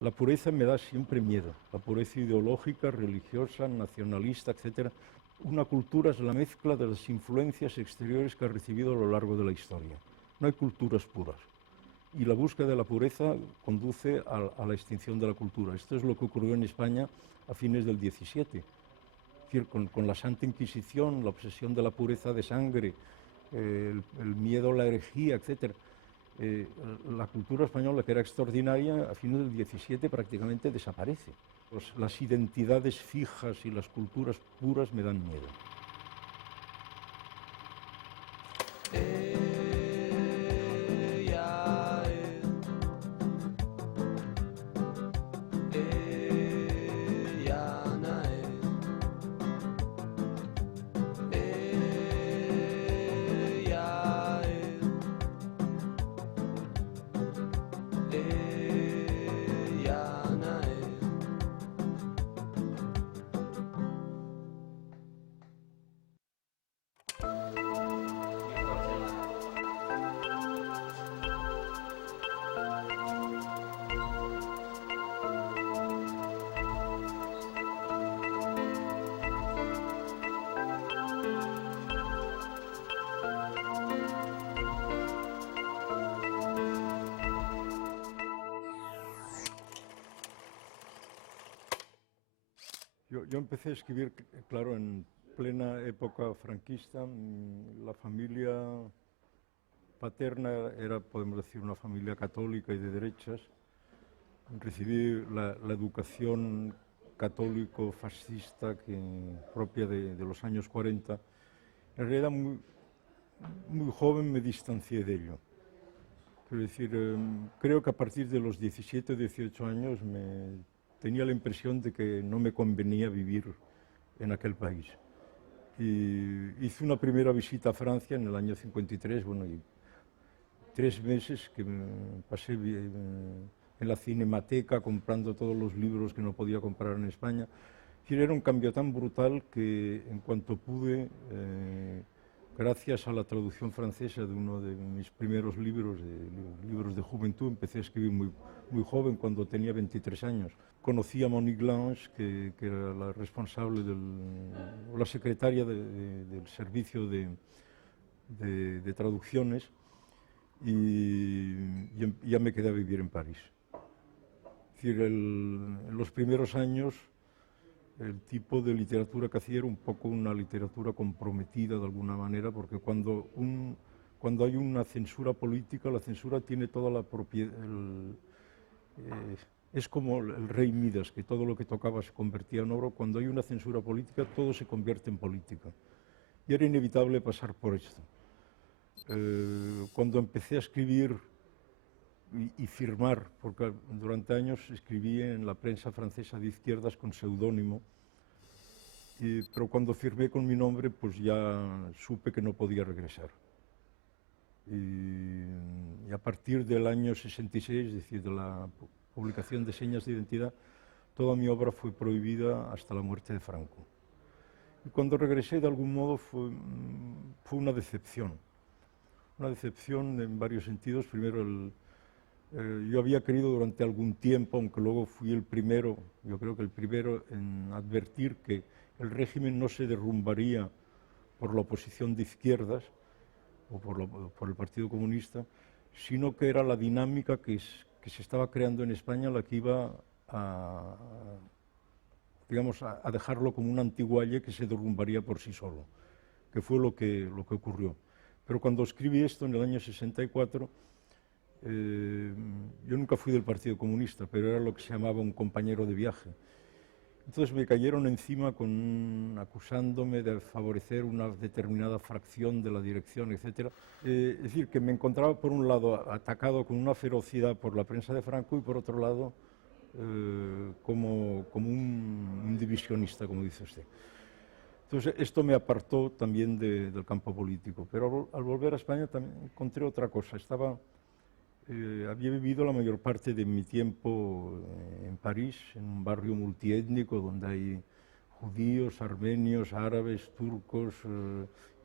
La pureza me da siempre miedo, la pureza ideológica, religiosa, nacionalista, etc. Una cultura es la mezcla de las influencias exteriores que ha recibido a lo largo de la historia. No hay culturas puras. Y la búsqueda de la pureza conduce a la extinción de la cultura. Esto es lo que ocurrió en España a fines del XVII. Es decir, con la Santa Inquisición, la obsesión de la pureza de sangre, el miedo a la herejía, etc. La cultura española, que era extraordinaria, a fines del XVII prácticamente desaparece. Las identidades fijas y las culturas puras me dan miedo. Yo empecé a escribir, claro, en plena época franquista. La familia paterna era, podemos decir, una familia católica y de derechas. Recibí la educación católico-fascista propia de los años 40. En realidad, muy joven me distancié de ello. Quiero decir, creo que a partir de los 17 o 18 años tenía la impresión de que no me convenía vivir en aquel país. Y hice una primera visita a Francia en el año 53, bueno, y 3 meses que pasé en la Cinemateca comprando todos los libros que no podía comprar en España. Es decir, era un cambio tan brutal que en cuanto pude, gracias a la traducción francesa de uno de mis primeros libros de juventud, empecé a escribir muy joven, cuando tenía 23 años. Conocí a Monique Lange, que era la responsable, la secretaria del servicio de traducciones, y ya me quedé a vivir en París. Es decir, en los primeros años, el tipo de literatura que hacía era un poco una literatura comprometida de alguna manera, porque cuando hay una censura política, la censura tiene toda la propiedad. Es como el rey Midas, que todo lo que tocaba se convertía en oro. Cuando hay una censura política, todo se convierte en política. Y era inevitable pasar por esto. Cuando empecé a escribir y firmar, porque durante años escribí en la prensa francesa de izquierdas con seudónimo, pero cuando firmé con mi nombre, pues ya supe que no podía regresar. Y a partir del año 66, es decir, de la publicación de Señas de Identidad, toda mi obra fue prohibida hasta la muerte de Franco. Y cuando regresé, de algún modo, fue una decepción. Una decepción en varios sentidos. Primero, yo había querido durante algún tiempo, aunque luego fui el primero, yo creo que el primero en advertir que el régimen no se derrumbaría por la oposición de izquierdas o por el Partido Comunista, sino que era la dinámica que se estaba creando en España la que iba digamos, a dejarlo como un antigualle que se derrumbaría por sí solo, que fue lo que ocurrió. Pero cuando escribí esto en el año 64, yo nunca fui del Partido Comunista, pero era lo que se llamaba un compañero de viaje. Entonces me cayeron encima acusándome de favorecer una determinada fracción de la dirección, etc. Es decir, que me encontraba por un lado atacado con una ferocidad por la prensa de Franco y por otro lado como un divisionista, como dice usted. Entonces esto me apartó también del campo político, pero al volver a España también encontré otra cosa. Había vivido la mayor parte de mi tiempo en París, en un barrio multiétnico donde hay judíos, armenios, árabes, turcos,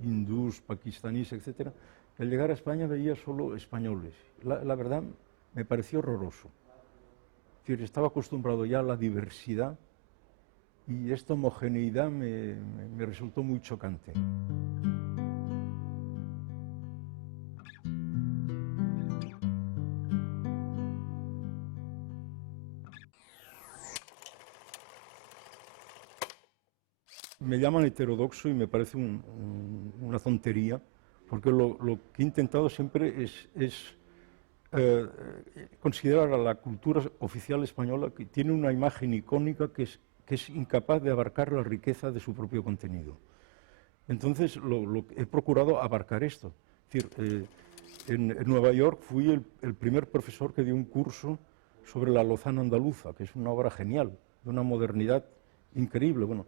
hindús, pakistaníes, etc. Al llegar a España veía solo españoles. La verdad me pareció horroroso. Es decir, estaba acostumbrado ya a la diversidad y esta homogeneidad me resultó muy chocante. Me llaman heterodoxo y me parece una tontería, porque lo que he intentado siempre es considerar a la cultura oficial española que tiene una imagen icónica que es incapaz de abarcar la riqueza de su propio contenido. Entonces he procurado abarcar esto. Es decir, en Nueva York fui el primer profesor que dio un curso sobre la Lozana andaluza, que es una obra genial, de una modernidad increíble. Bueno,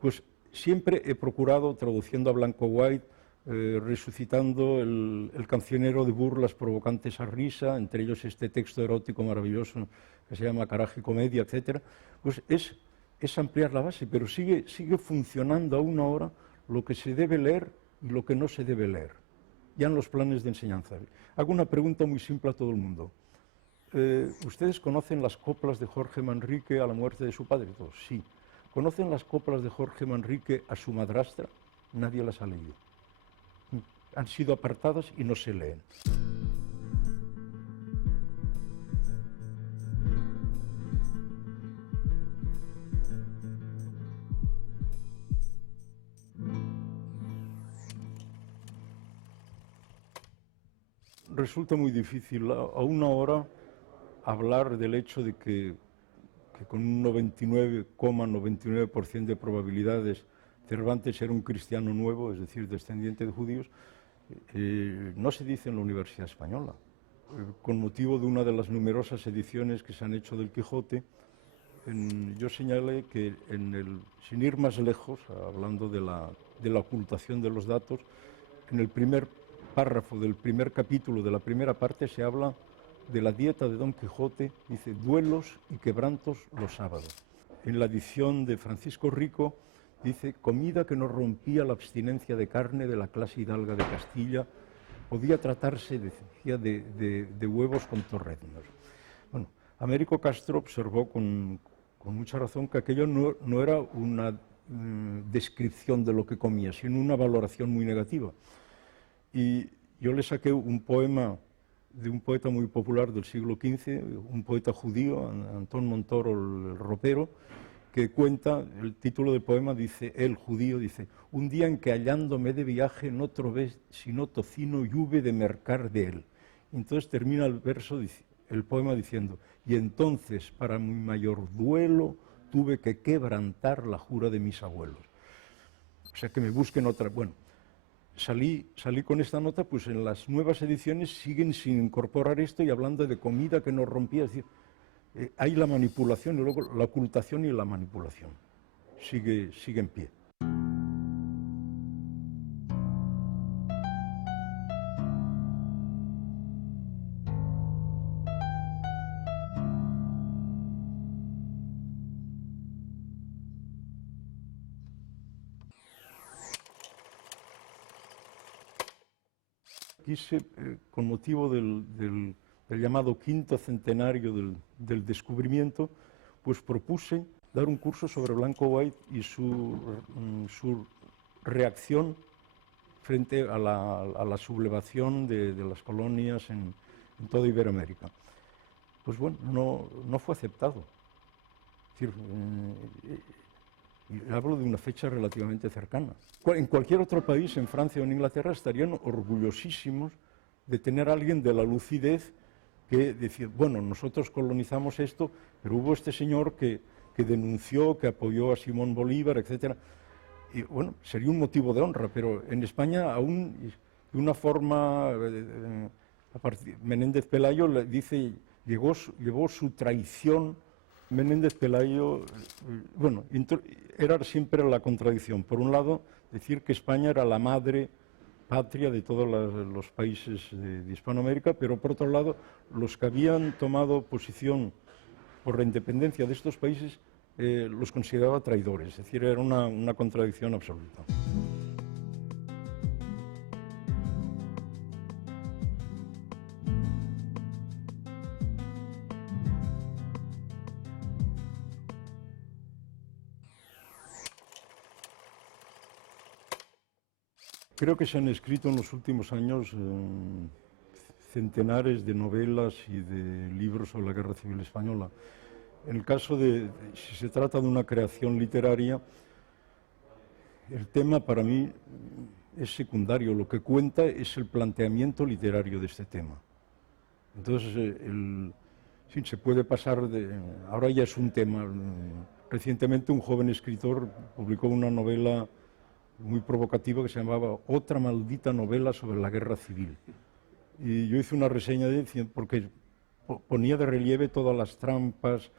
pues siempre he procurado, traduciendo a Blanco White, resucitando el cancionero de burlas provocantes a risa, entre ellos este texto erótico maravilloso que se llama Caraje Comedia, etc. Pues es ampliar la base, pero sigue funcionando aún ahora lo que se debe leer y lo que no se debe leer, ya en los planes de enseñanza. Hago una pregunta muy simple a todo el mundo. ¿Ustedes conocen las coplas de Jorge Manrique a la muerte de su padre? Todos, sí. ¿Conocen las coplas de Jorge Manrique a su madrastra? Nadie las ha leído. Han sido apartadas y no se leen. Resulta muy difícil aún ahora hablar del hecho de que con un 99,99% de probabilidades Cervantes era un cristiano nuevo, es decir, descendiente de judíos. No se dice en la Universidad Española. Con motivo de una de las numerosas ediciones que se han hecho del Quijote, yo señalé que sin ir más lejos, hablando de la ocultación de los datos, en el primer párrafo del primer capítulo de la primera parte se habla de la dieta de Don Quijote, dice duelos y quebrantos los sábados. En la edición de Francisco Rico dice comida que no rompía la abstinencia de carne de la clase hidalga de Castilla, podía tratarse, decía, de huevos con torreznos. Bueno, Américo Castro observó con mucha razón que aquello no era una descripción de lo que comía, sino una valoración muy negativa. Y yo le saqué un poema de un poeta muy popular del siglo XV, un poeta judío, Antón Montoro el Ropero, que cuenta, el título del poema dice, el judío dice, un día en que hallándome de viaje no trové sino tocino y hube de mercar de él. Y entonces termina el poema diciendo, y entonces para mi mayor duelo tuve que quebrantar la jura de mis abuelos. O sea, que me busquen otra. Bueno, salí con esta nota, pues en las nuevas ediciones siguen sin incorporar esto y hablando de comida que no rompía, es decir, hay la manipulación y luego la ocultación y la manipulación. Sigue en pie. Quise, con motivo del llamado quinto centenario del descubrimiento, pues propuse dar un curso sobre Blanco White y su reacción frente a la sublevación de las colonias en toda Iberoamérica. Pues bueno, no fue aceptado. Es decir, hablo de una fecha relativamente cercana. En cualquier otro país, en Francia o en Inglaterra, estarían orgullosísimos de tener a alguien de la lucidez que decir, bueno, nosotros colonizamos esto, pero hubo este señor que denunció, que apoyó a Simón Bolívar, etc. Y bueno, sería un motivo de honra, pero en España aún de una forma, Menéndez Pelayo dice, llevó su traición. Menéndez Pelayo, bueno, era siempre la contradicción. Por un lado, decir que España era la madre patria de todos los países de Hispanoamérica, pero por otro lado, los que habían tomado posición por la independencia de estos países los consideraba traidores, es decir, era una contradicción absoluta. Creo que se han escrito en los últimos años centenares de novelas y de libros sobre la Guerra Civil Española. En el caso si se trata de una creación literaria, el tema para mí es secundario. Lo que cuenta es el planteamiento literario de este tema. Entonces, sí, se puede pasar ahora ya es un tema. Recientemente un joven escritor publicó una novela muy provocativa que se llamaba Otra maldita novela sobre la guerra civil. Y yo hice una reseña de él porque ponía de relieve todas las trampas,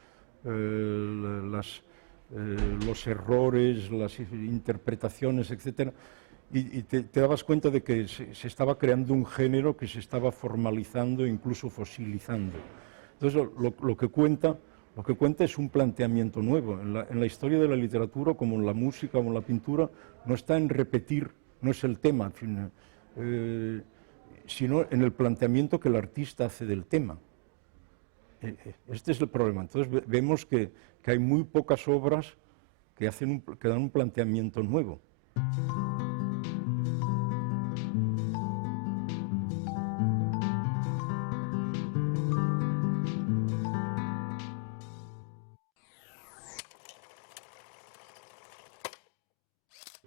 los errores, las interpretaciones, etc. Y te dabas cuenta de que se estaba creando un género que se estaba formalizando, incluso fosilizando. Entonces, lo que cuenta es un planteamiento nuevo. En la historia de la literatura, como en la música o en la pintura, no está en repetir, no es el tema, sino en el planteamiento que el artista hace del tema. Este es el problema. Entonces vemos que hay muy pocas obras que dan un planteamiento nuevo.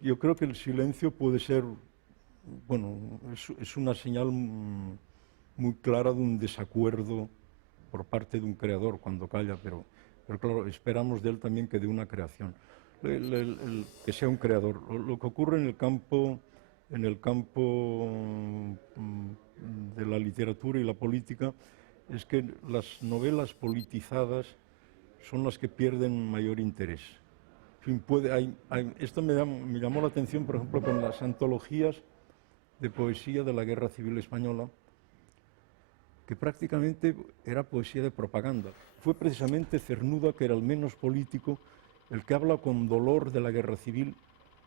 Yo creo que el silencio puede ser, bueno, es una señal muy clara de un desacuerdo por parte de un creador cuando calla, pero claro, esperamos de él también que dé una creación, que sea un creador. Lo que ocurre en el campo de la literatura y la política es que las novelas politizadas son las que pierden mayor interés. En fin, esto me llamó la atención, por ejemplo, con las antologías de poesía de la Guerra Civil Española, que prácticamente era poesía de propaganda. Fue precisamente Cernuda, que era el menos político, el que habla con dolor de la Guerra Civil,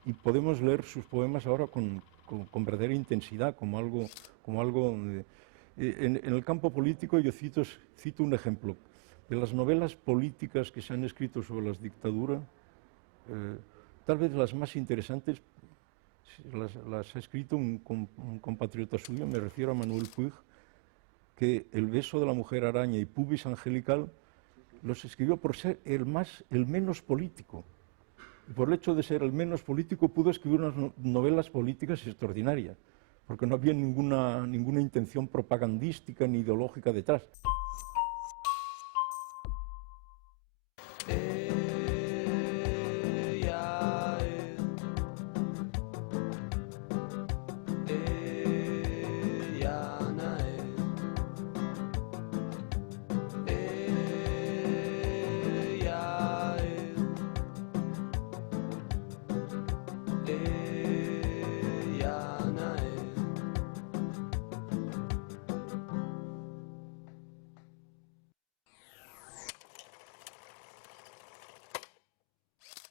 y podemos leer sus poemas ahora con verdadera intensidad, como algo en el campo político. Yo cito un ejemplo. De las novelas políticas que se han escrito sobre las dictaduras, tal vez las más interesantes las ha escrito un compatriota suyo, me refiero a Manuel Puig, que El beso de la mujer araña y Pubis angelical los escribió por ser el menos político. Y por el hecho de ser el menos político pudo escribir unas novelas políticas extraordinarias, porque no había ninguna intención propagandística ni ideológica detrás.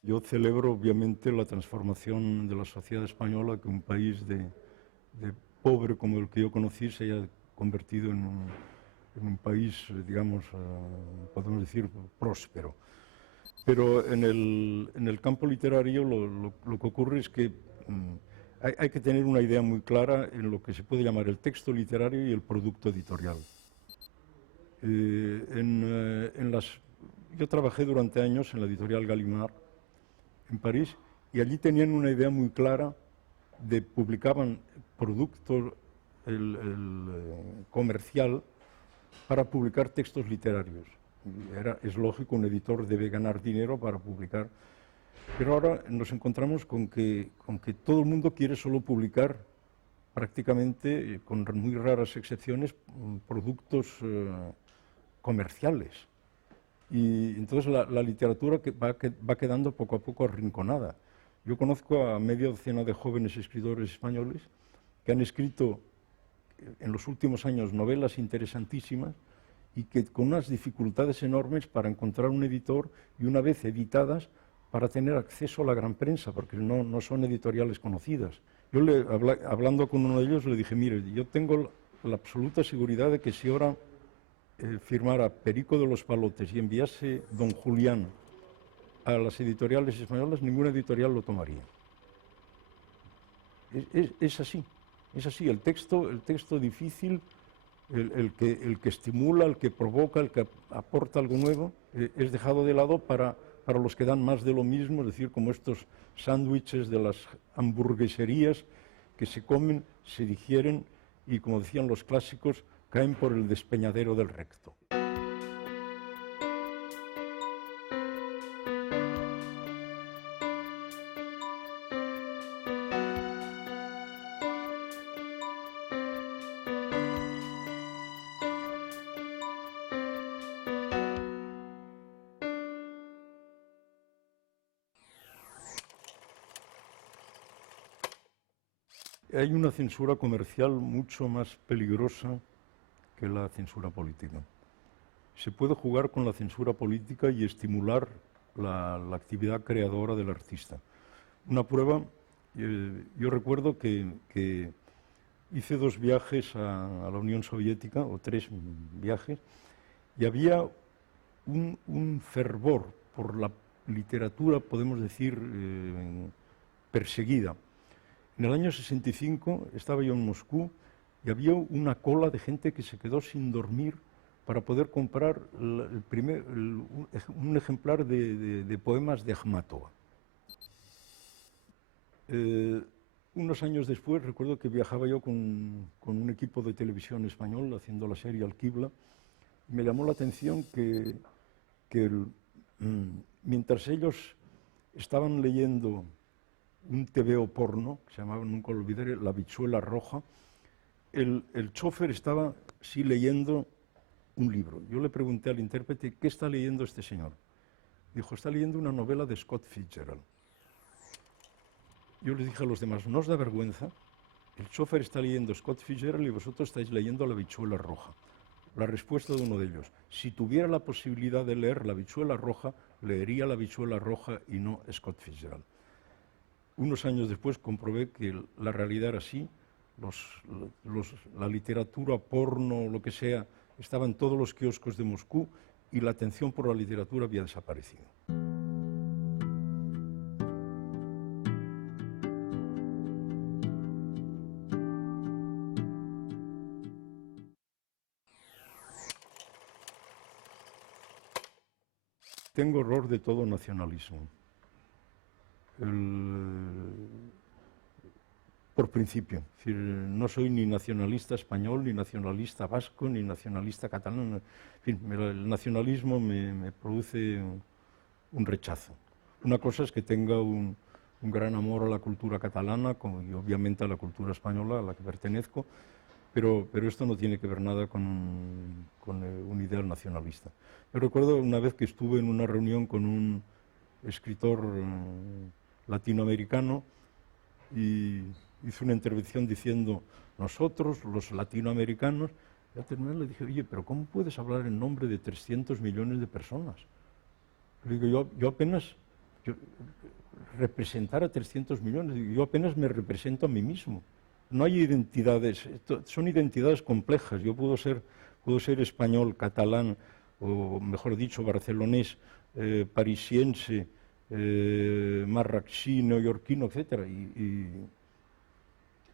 Yo celebro obviamente la transformación de la sociedad española, que un país de pobre como el que yo conocí se haya convertido en un país, digamos, podemos decir, próspero. Pero en el campo literario lo que ocurre es que hay que tener una idea muy clara en lo que se puede llamar el texto literario y el producto editorial. Yo trabajé durante años en la editorial Gallimard, en París, y allí tenían una idea muy clara publicaban producto comercial para publicar textos literarios. Es lógico, un editor debe ganar dinero para publicar, pero ahora nos encontramos con que todo el mundo quiere solo publicar, prácticamente, con muy raras excepciones, productos comerciales. Y entonces la literatura va quedando poco a poco arrinconada. Yo conozco a media docena de jóvenes escritores españoles que han escrito en los últimos años novelas interesantísimas y que con unas dificultades enormes para encontrar un editor, y una vez editadas, para tener acceso a la gran prensa, porque no son editoriales conocidas. Yo hablando con uno de ellos le dije, mire, yo tengo la absoluta seguridad de que si ahora firmara Perico de los Palotes y enviase Don Julián a las editoriales españolas, ninguna editorial lo tomaría. es así, el texto difícil, el que estimula, el que provoca, el que aporta algo nuevo, es dejado de lado para los que dan más de lo mismo, es decir, como estos sándwiches de las hamburgueserías que se comen, se digieren y, como decían los clásicos, caen por el despeñadero del recto. Hay una censura comercial mucho más peligrosa que la censura política. Se puede jugar con la censura política y estimular la actividad creadora del artista. Una prueba, yo recuerdo que hice 2 viajes a la Unión Soviética, o 3 viajes, y había un fervor por la literatura, podemos decir, perseguida. En el año 65 estaba yo en Moscú y había una cola de gente que se quedó sin dormir para poder comprar un ejemplar de poemas de Akhmatova. Unos años después recuerdo que viajaba yo con un equipo de televisión español haciendo la serie Alquibla. Me llamó la atención que mientras ellos estaban leyendo un tebeo porno, que se llamaba, nunca lo olvidaré, La Habichuela Roja, el chofer estaba sí leyendo un libro. Yo le pregunté al intérprete, ¿qué está leyendo este señor? Dijo, está leyendo una novela de Scott Fitzgerald. Yo les dije a los demás, ¿no os da vergüenza? El chofer está leyendo Scott Fitzgerald y vosotros estáis leyendo La Habichuela Roja. La respuesta de uno de ellos, si tuviera la posibilidad de leer La Habichuela Roja, leería La Habichuela Roja y no Scott Fitzgerald. Unos años después comprobé que la realidad era así, la literatura, porno, lo que sea, estaba en todos los kioscos de Moscú y la atención por la literatura había desaparecido. Tengo horror de todo nacionalismo. Por principio, es decir, no soy ni nacionalista español, ni nacionalista vasco, ni nacionalista catalán. En fin, el nacionalismo me produce un rechazo. Una cosa es que tenga un gran amor a la cultura catalana y obviamente a la cultura española a la que pertenezco, pero esto no tiene que ver nada con un ideal nacionalista. Yo recuerdo una vez que estuve en una reunión con un escritor latinoamericano y hizo una intervención diciendo, nosotros, los latinoamericanos, y al terminar le dije, oye, pero ¿cómo puedes hablar en nombre de 300 millones de personas? Le digo, yo apenas representar a 300 millones, yo apenas me represento a mí mismo. No hay identidades, son identidades complejas. Yo puedo ser español, catalán, o mejor dicho, barcelonés, parisiense, marrakechí, neoyorquino, etc. Y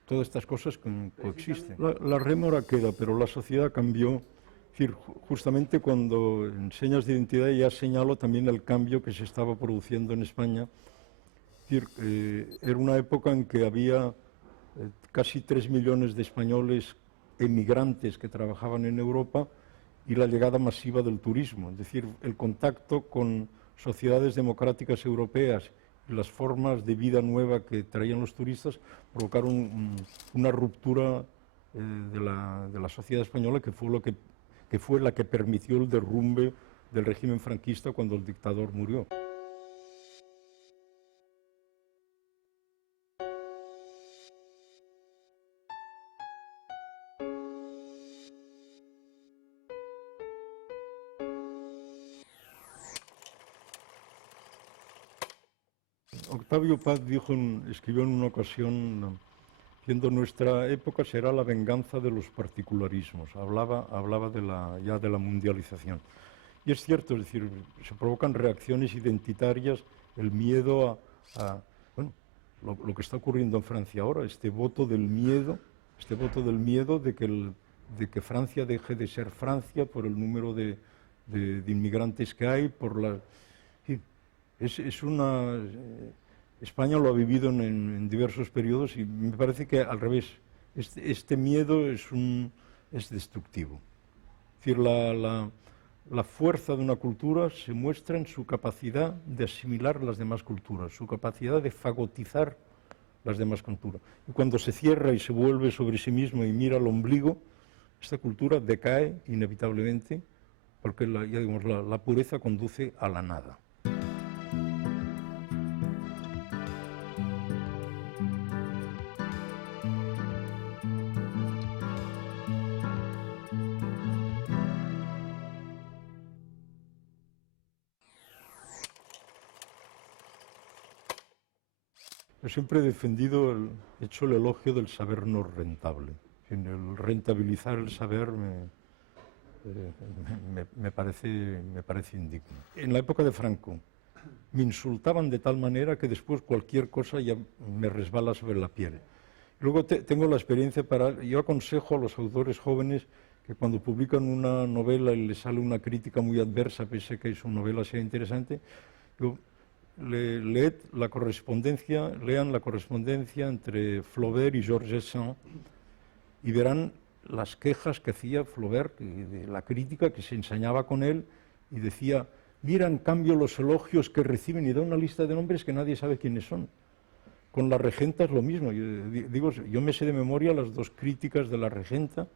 todas estas cosas coexisten. La rémora queda, pero la sociedad cambió. Es decir, justamente cuando en señas de identidad ya señalo también el cambio que se estaba produciendo en España. Es decir, era una época en que había casi 3 millones de españoles emigrantes que trabajaban en Europa y la llegada masiva del turismo, es decir, el contacto con sociedades democráticas europeas y las formas de vida nueva que traían los turistas provocaron una ruptura de la sociedad española que fue la que permitió el derrumbe del régimen franquista cuando el dictador murió. Octavio Paz escribió en una ocasión, diciendo, nuestra época será la venganza de los particularismos. Hablaba ya de la mundialización. Y es cierto, es decir, se provocan reacciones identitarias, el miedo bueno, lo que está ocurriendo en Francia ahora, este voto del miedo de que Francia deje de ser Francia por el número de inmigrantes que hay, por la... Sí, es una... España lo ha vivido en diversos periodos y me parece que al revés, este miedo es destructivo. Es decir, la fuerza de una cultura se muestra en su capacidad de asimilar las demás culturas, su capacidad de fagotizar las demás culturas. Y cuando se cierra y se vuelve sobre sí mismo y mira al ombligo, esta cultura decae inevitablemente porque la pureza conduce a la nada. Yo siempre he defendido, he hecho el elogio del saber no rentable. El rentabilizar el saber me parece indigno. En la época de Franco me insultaban de tal manera que después cualquier cosa ya me resbala sobre la piel. Luego tengo la experiencia yo aconsejo a los autores jóvenes que cuando publican una novela y les sale una crítica muy adversa, pese a que su novela sea interesante, lean la correspondencia entre Flaubert y Georges Sand y verán las quejas que hacía Flaubert, de la crítica que se ensañaba con él y decía, mira en cambio los elogios que reciben, y da una lista de nombres que nadie sabe quiénes son. Con la regenta es lo mismo. Yo me sé de memoria las dos críticas de la regenta,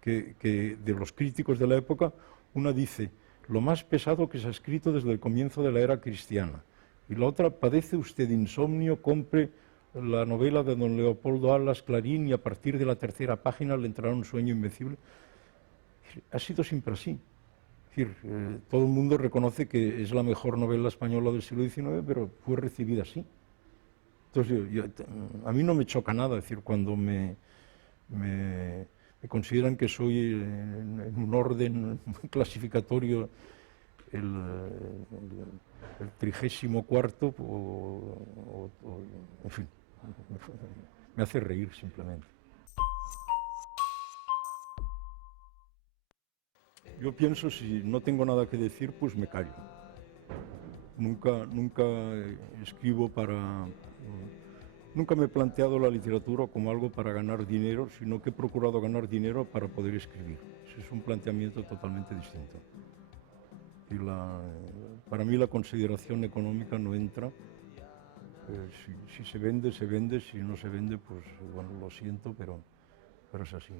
que de los críticos de la época. Una dice, lo más pesado que se ha escrito desde el comienzo de la era cristiana. Y la otra, padece usted insomnio, compre la novela de don Leopoldo Alas Clarín y a partir de la tercera página le entrará un sueño invencible. Ha sido siempre así. Es decir, todo el mundo reconoce que es la mejor novela española del siglo XIX, pero fue recibida así. Entonces, a mí no me choca nada, es decir, cuando me consideran que soy en un orden clasificatorio el 34º, en fin, me hace reír simplemente. Yo pienso, si no tengo nada que decir, pues me callo. Nunca escribo nunca me he planteado la literatura como algo para ganar dinero, sino que he procurado ganar dinero para poder escribir. Ese es un planteamiento totalmente distinto. Y para mí la consideración económica no entra. Si se vende, se vende. Si no se vende, pues bueno, lo siento, pero es así.